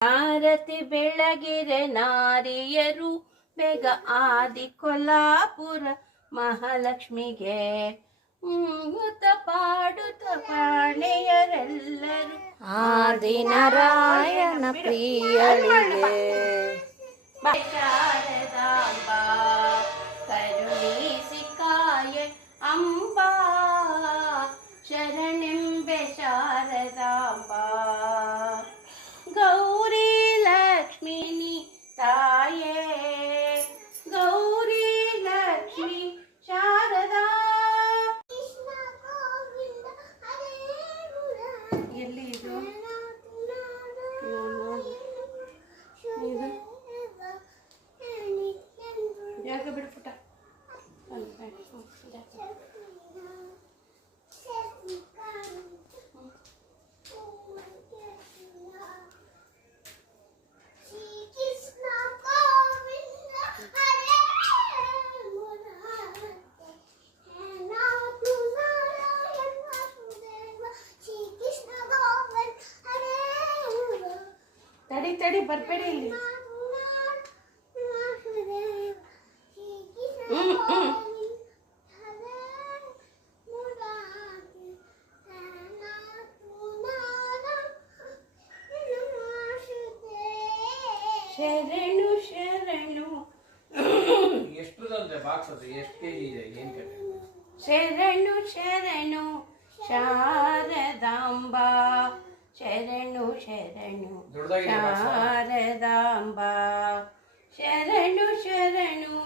ಆರತಿ ಬೆಳಗಿರೆ ನಾರಿಯರು ಬೇಗ ಆದಿ ಕೊಲ್ಲಾಪುರ ಮಹಾಲಕ್ಷ್ಮಿಗೆ ಮೂಗುತ್ತ ಪಾಡುತ್ತ ಪಾಣೆಯರೆಲ್ಲರೂ ಆದಿನಾರಾಯಣ ಪ್ರಿಯಳಿಗೆ ಶಾರದಾಂಬ ಕರುಣಿಸಿ ಕಾಯೆ ಅಂಬಾ ಶರಣೆಂಬೆ ಶಾರದಾಂಬ ಗೌರಿ ಲಕ್ಷ್ಮಿನಿ ತಾಯೇ ಗೌರಿ ಲಕ್ಷ್ಮಿ ಶಾರದಾ ಎಲ್ಲಿ ಇದು ಜಾಗ ಬಿಡು ಪುಟ್ಟ ತಡಿ ತಡಿ ಬರ್ಬೇಡಿ ಇಲ್ಲಿ ಶರಣು ಶರಣು ಶರಣು ಶರಣು ಶಾರದಾಂಬ ಶರಣು ಶರಣು ಶಾರದಾಂಬ ಶರಣು ಶರಣು